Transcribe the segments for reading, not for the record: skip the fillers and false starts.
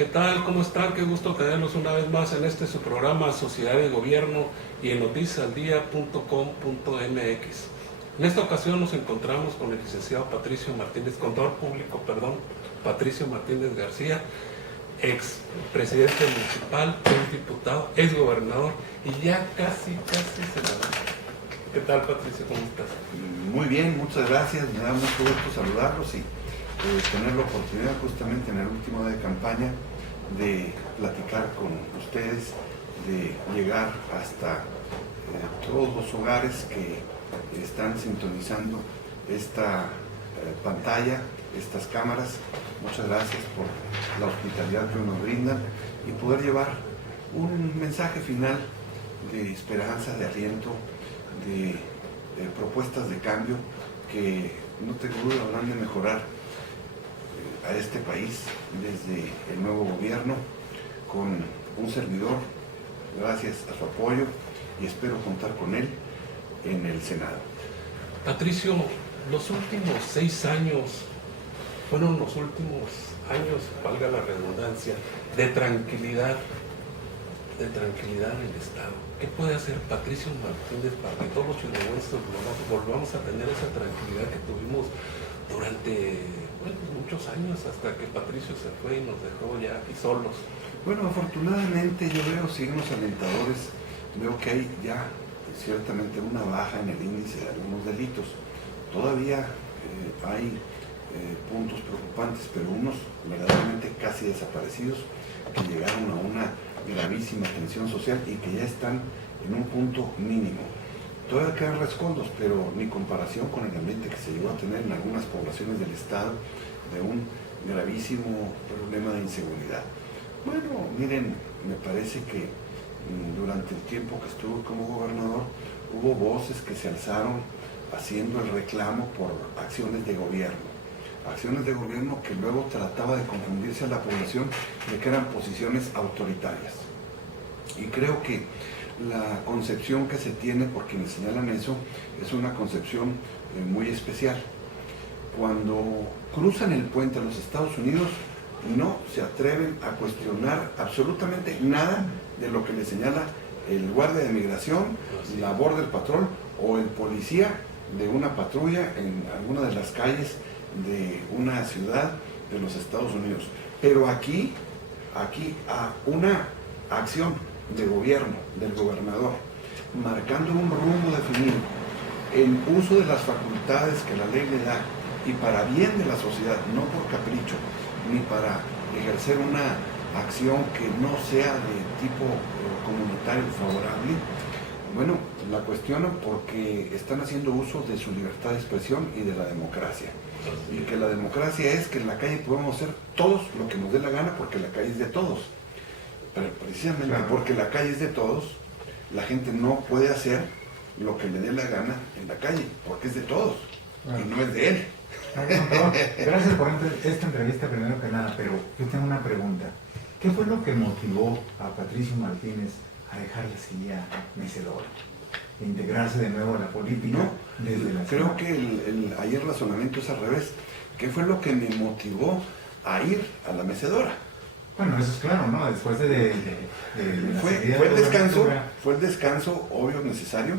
¿Qué tal? ¿Cómo están? Qué gusto tenerlos una vez más en su programa Sociedad de Gobierno y en noticiasaldía.com.mx. En esta ocasión nos encontramos con el licenciado Patricio Martínez, contador público, Patricio Martínez García, ex presidente municipal, ex diputado, ex gobernador y ya casi senador. ¿Qué tal, Patricio? ¿Cómo estás? Muy bien, muchas gracias. Me da mucho gusto saludarlos y tener la oportunidad justamente en el último día de campaña de platicar con ustedes, de llegar hasta todos los hogares que están sintonizando esta pantalla, estas cámaras. Muchas gracias por la hospitalidad que nos brindan y poder llevar un mensaje final de esperanza, de aliento, de propuestas de cambio que no tengo duda habrán de mejorar a este país desde el nuevo gobierno, con un servidor, gracias a su apoyo, y espero contar con él en el Senado. Patricio, los últimos 6 años fueron los últimos años, valga la redundancia, de tranquilidad en el Estado. ¿Qué puede hacer Patricio Martínez para que todos los ciudadanos volvamos a tener esa tranquilidad que tuvimos durante muchos años, hasta que Patricio se fue y nos dejó ya aquí solos? Bueno, afortunadamente yo veo signos alentadores, veo que hay ya ciertamente una baja en el índice de algunos delitos. Todavía hay puntos preocupantes, pero unos verdaderamente casi desaparecidos, que llegaron a una gravísima tensión social y que ya están en un punto mínimo. Todavía quedan rescoldos, pero ni comparación con el ambiente que se llegó a tener en algunas poblaciones del estado de un gravísimo problema de inseguridad. Bueno, miren, me parece que durante el tiempo que estuve como gobernador hubo voces que se alzaron haciendo el reclamo por acciones de gobierno que luego trataba de confundirse a la población de que eran posiciones autoritarias. Y creo que la concepción que se tiene por quienes señalan eso es una concepción muy especial. Cuando cruzan el puente a los Estados Unidos, no se atreven a cuestionar absolutamente nada de lo que le señala el guardia de migración, la border patrol o el policía de una patrulla en alguna de las calles de una ciudad de los Estados Unidos. Pero aquí a una acción de gobierno, del gobernador, marcando un rumbo definido, en uso de las facultades que la ley le da y para bien de la sociedad, no por capricho, ni para ejercer una acción que no sea de tipo comunitario favorable. Bueno, la cuestionan porque están haciendo uso de su libertad de expresión y de la democracia. Y que la democracia es que en la calle podemos hacer todos lo que nos dé la gana porque la calle es de todos. Pero precisamente porque la calle es de todos, la gente no puede hacer lo que le dé la gana en la calle, porque es de todos y no es de él. Gracias por esta entrevista primero que nada, pero yo tengo una pregunta. ¿Qué fue lo que motivó a Patricio Martínez a dejar la silla mecedora e integrarse de nuevo a la política? No, desde la creo que ayer el razonamiento es al revés. ¿Qué fue lo que me motivó a ir a la mecedora? Bueno, eso es claro, ¿no? Después de fue el descanso obvio, necesario,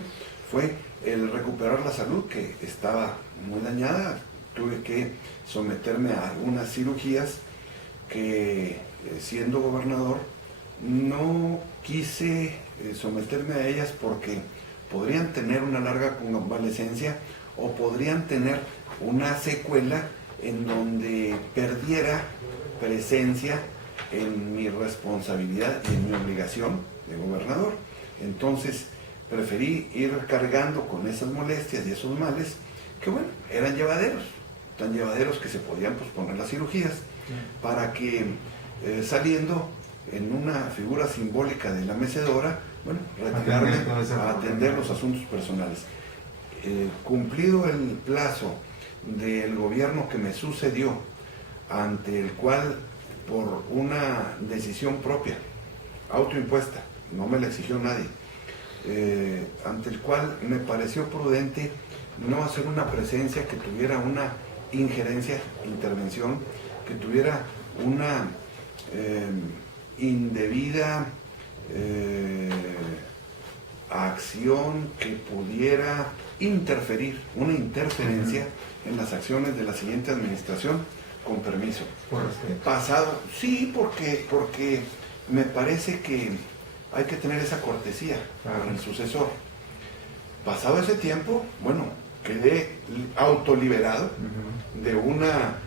fue el recuperar la salud que estaba muy dañada. Tuve que someterme a algunas cirugías que, siendo gobernador, no quise someterme a ellas porque podrían tener una larga convalecencia o podrían tener una secuela en donde perdiera presencia en mi responsabilidad y en mi obligación de gobernador. Entonces preferí ir cargando con esas molestias y esos males que, bueno, eran llevaderos, tan llevaderos que se podían posponer las cirugías para que saliendo en una figura simbólica de la mecedora, bueno, retirarme a atender los asuntos personales. Cumplido el plazo del gobierno que me sucedió, ante el cual, por una decisión propia, autoimpuesta, no me la exigió nadie, ante el cual me pareció prudente no hacer una presencia que tuviera una injerencia, intervención, que tuviera una indebida acción que pudiera interferir, una interferencia en las acciones de la siguiente administración, con permiso. Por respeto. Pasado, sí, porque me parece que hay que tener esa cortesía con el sucesor. Pasado ese tiempo, bueno, quedé autoliberado de una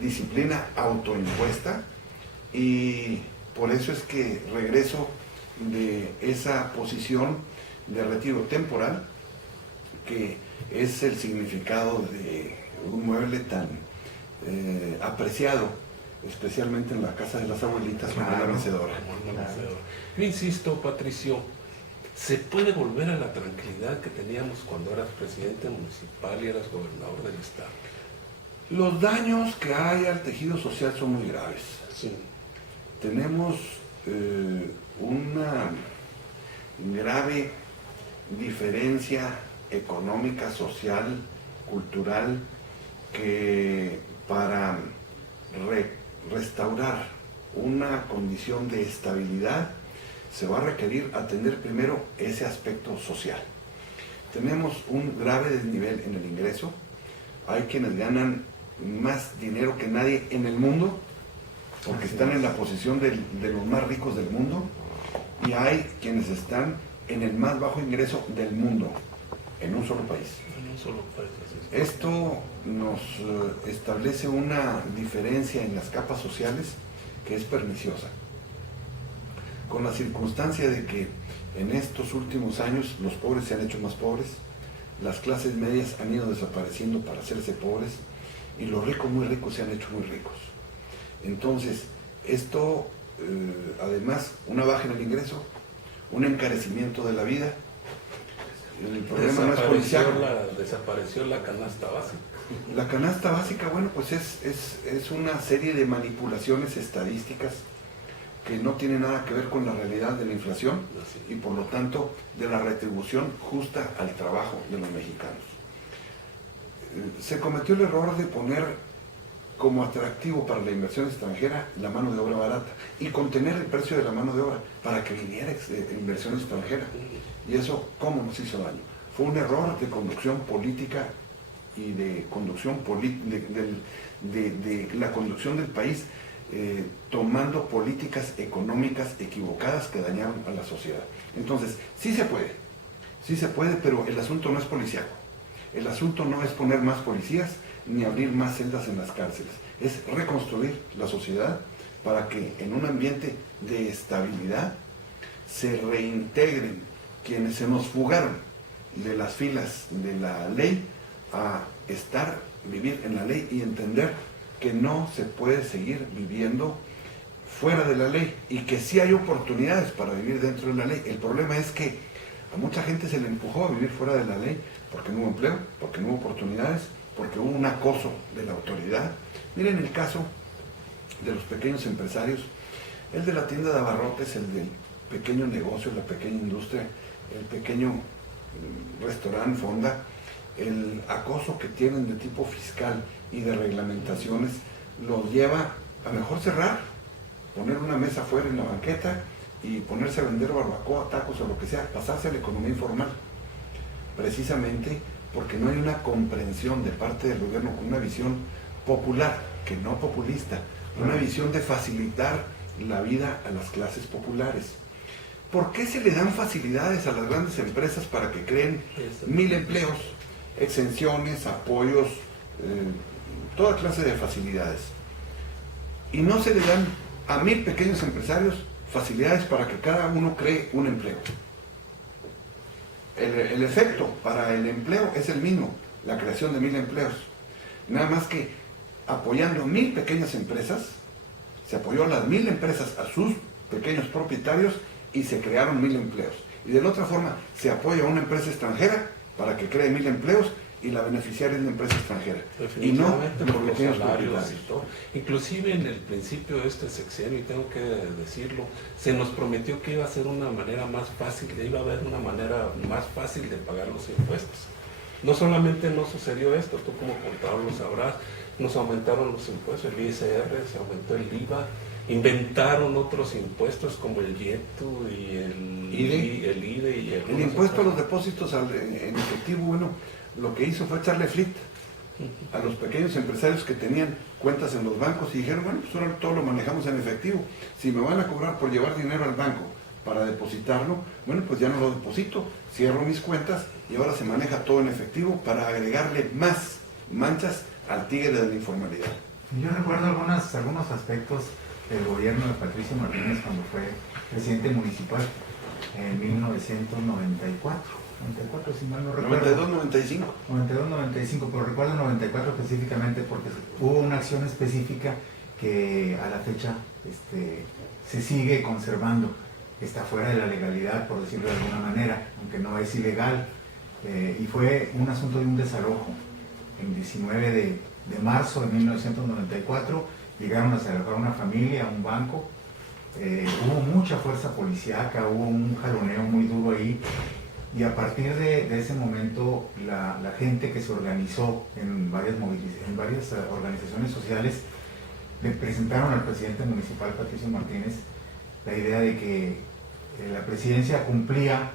disciplina autoimpuesta, y por eso es que regreso de esa posición de retiro temporal, que es el significado de un mueble tan apreciado, especialmente en la casa de las abuelitas, como la mecedora. Yo insisto, Patricio, ¿se puede volver a la tranquilidad que teníamos cuando eras presidente municipal y eras gobernador del estado? Los daños que hay al tejido social son muy graves. Sí. Tenemos una grave diferencia económica, social, cultural, que para restaurar una condición de estabilidad se va a requerir atender primero ese aspecto social. Tenemos un grave desnivel en el ingreso. Hay quienes ganan más dinero que nadie en el mundo, porque están en la posición de los más ricos del mundo, y hay quienes están en el más bajo ingreso del mundo, en un solo país. En un solo país, así es. Esto nos establece una diferencia en las capas sociales que es perniciosa, con la circunstancia de que en estos últimos años los pobres se han hecho más pobres, las clases medias han ido desapareciendo para hacerse pobres, y los ricos muy ricos se han hecho muy ricos. Entonces, esto, además, una baja en el ingreso, un encarecimiento de la vida. El problema no es policial. Desapareció la canasta básica. La canasta básica, bueno, pues es una serie de manipulaciones estadísticas que no tiene nada que ver con la realidad de la inflación y por lo tanto de la retribución justa al trabajo de los mexicanos. Se cometió el error de poner como atractivo para la inversión extranjera la mano de obra barata y contener el precio de la mano de obra para que viniera inversión extranjera. Y eso, ¿cómo nos hizo daño? Fue un error de conducción política y de conducción de la conducción del país, tomando políticas económicas equivocadas que dañaron a la sociedad. Entonces, sí se puede, pero el asunto no es policíaco. El asunto no es poner más policías ni abrir más celdas en las cárceles. Es reconstruir la sociedad para que en un ambiente de estabilidad se reintegren quienes se nos fugaron de las filas de la ley a vivir en la ley y entender que no se puede seguir viviendo fuera de la ley y que sí hay oportunidades para vivir dentro de la ley. El problema es que a mucha gente se le empujó a vivir fuera de la ley porque no hubo empleo, porque no hubo oportunidades, porque hubo un acoso de la autoridad. Miren el caso de los pequeños empresarios, el de la tienda de abarrotes, el del pequeño negocio, la pequeña industria, el pequeño restaurante, fonda, el acoso que tienen de tipo fiscal y de reglamentaciones los lleva a mejor cerrar, poner una mesa afuera en la banqueta y ponerse a vender barbacoa, tacos o lo que sea, pasarse a la economía informal, precisamente porque no hay una comprensión de parte del gobierno con una visión popular, que no populista, una visión de facilitar la vida a las clases populares. ¿Por qué se le dan facilidades a las grandes empresas para que creen 1000 empleos, exenciones, apoyos, toda clase de facilidades? Y no se le dan a 1000 pequeños empresarios facilidades para que cada uno cree un empleo. El efecto para el empleo es el mismo, la creación de 1000 empleos. Nada más que apoyando 1000 pequeñas empresas, se apoyó a las 1000 empresas, a sus pequeños propietarios, y se crearon 1000 empleos. Y de la otra forma, se apoya a una empresa extranjera para que cree 1000 empleos y la beneficiaria es la empresa extranjera. Y no por los pequeños salarios propietarios. y todo. Inclusive en el principio de este sexenio, y tengo que decirlo, se nos prometió que iba a ser una manera más fácil, iba a haber una manera más fácil de pagar los impuestos. No solamente no sucedió esto, tú como contador lo sabrás, nos aumentaron los impuestos, el ISR, se aumentó el IVA, inventaron otros impuestos como el YETU y el IDE y el impuesto a los depósitos en efectivo. Bueno, lo que hizo fue echarle flit a los pequeños empresarios que tenían cuentas en los bancos y dijeron, bueno, pues ahora todo lo manejamos en efectivo. Si me van a cobrar por llevar dinero al banco para depositarlo, bueno, pues ya no lo deposito, cierro mis cuentas y ahora se maneja todo en efectivo para agregarle más manchas al tigre de la informalidad. Yo recuerdo algunos aspectos del gobierno de Patricio Martínez cuando fue presidente municipal en 1994. 94, si mal no recuerdo. 92-95. 92-95, pero recuerdo 94 específicamente porque hubo una acción específica que a la fecha se sigue conservando. Está fuera de la legalidad, por decirlo de alguna manera, aunque no es ilegal. Y fue un asunto de un desalojo. El 19 de marzo de 1994 llegaron a desalojar una familia, un banco. Hubo mucha fuerza policíaca, hubo un jaloneo muy duro ahí. Y a partir de ese momento, la gente que se organizó en varias organizaciones sociales le presentaron al presidente municipal, Patricio Martínez, la idea de que la presidencia cumplía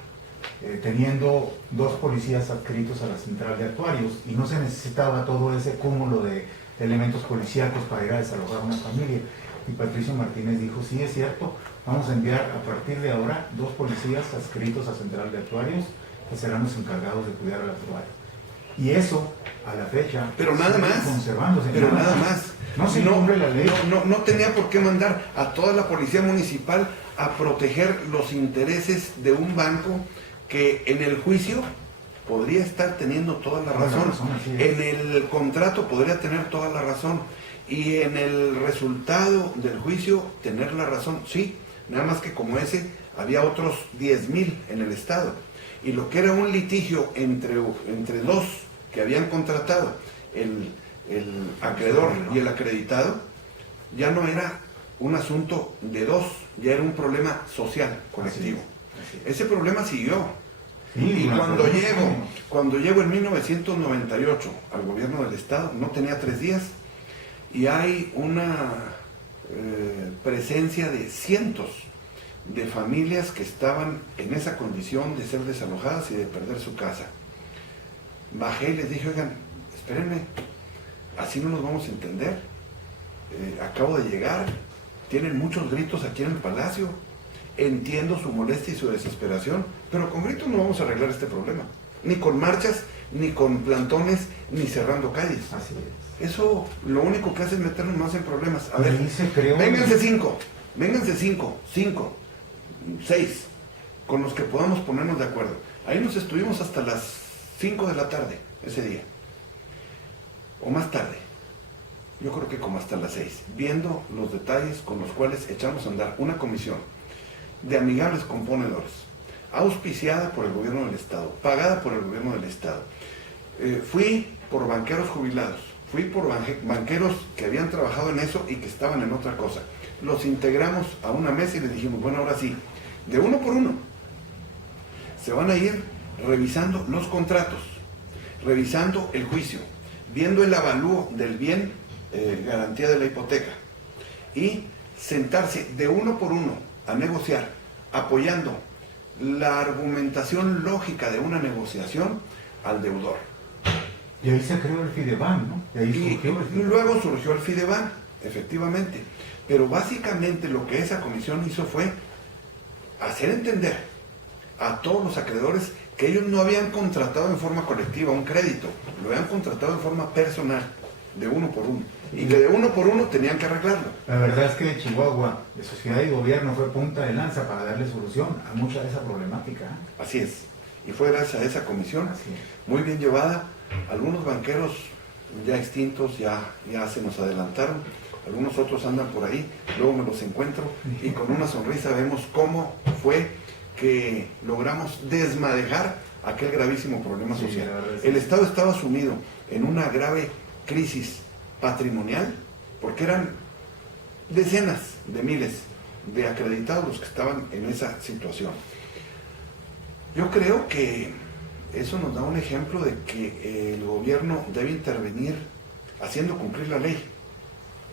teniendo 2 policías adscritos a la central de actuarios y no se necesitaba todo ese cúmulo de elementos policíacos para ir a desalojar a una familia. Y Patricio Martínez dijo, sí, es cierto, vamos a enviar a partir de ahora 2 policías adscritos a central de actuarios que serán los encargados de cuidar al actuario. Y eso, a la fecha, pero nada más, conservándose. Pero nada más. No se cumple la ley. No tenía por qué mandar a toda la policía municipal a proteger los intereses de un banco que en el juicio podría estar teniendo toda la razón. En el contrato podría tener toda la razón. Y en el resultado del juicio tener la razón, sí. Nada más que como ese, había otros 10,000 en el estado. Y lo que era un litigio entre 2 que habían contratado, el acreedor y el acreditado, ya no era un asunto de 2, ya era un problema social, colectivo. Así es. Ese problema siguió. Sí, y cuando llego en 1998 al gobierno del estado, no tenía 3 días, y hay una presencia de cientos de familias que estaban en esa condición de ser desalojadas y de perder su casa. Bajé y les dije, oigan, espérenme, así no nos vamos a entender. Acabo de llegar, tienen muchos gritos aquí en el palacio, entiendo su molestia y su desesperación, pero con gritos no vamos a arreglar este problema. Ni con marchas, ni con plantones, ni cerrando calles. Así es. Eso lo único que hace es meternos más en problemas. A ver, vénganse 5, 6, con los que podamos ponernos de acuerdo. Ahí nos estuvimos hasta las 5 de la tarde ese día, o más tarde, yo creo que como hasta las 6, viendo los detalles con los cuales echamos a andar una comisión de amigables componedores, auspiciada por el gobierno del estado, pagada por el gobierno del estado. Fui por banqueros jubilados, fui por banqueros que habían trabajado en eso y que estaban en otra cosa. Los integramos a una mesa y les dijimos, bueno, ahora sí, de uno por uno, se van a ir revisando los contratos, revisando el juicio, viendo el avalúo del bien, garantía de la hipoteca, y sentarse de uno por uno a negociar, apoyando la argumentación lógica de una negociación al deudor. Y ahí se creó el Fideban, ¿no? Y luego surgió el Fideban, efectivamente. Pero básicamente lo que esa comisión hizo fue hacer entender a todos los acreedores que ellos no habían contratado en forma colectiva un crédito, lo habían contratado en forma personal, de uno por uno. Y que de uno por uno tenían que arreglarlo. La verdad es que Chihuahua, de sociedad y gobierno, fue punta de lanza para darle solución a mucha de esa problemática. Así es. Y fue gracias a esa comisión, muy bien llevada. Algunos banqueros ya extintos ya se nos adelantaron, algunos otros andan por ahí, luego me los encuentro y con una sonrisa vemos cómo fue que logramos desmadejar aquel gravísimo problema social. El Estado estaba sumido en una grave crisis patrimonial porque eran decenas de miles de acreditados los que estaban en esa situación. Yo creo que eso nos da un ejemplo de que el gobierno debe intervenir haciendo cumplir la ley.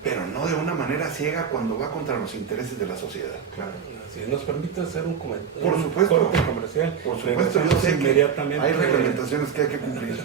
pero no de una manera ciega cuando va contra los intereses de la sociedad. Claro. Así es. ¿Nos permite hacer un Por supuesto. corte comercial? Por supuesto, yo Regresamos sé que inmediatamente. hay reglamentaciones que hay que cumplir.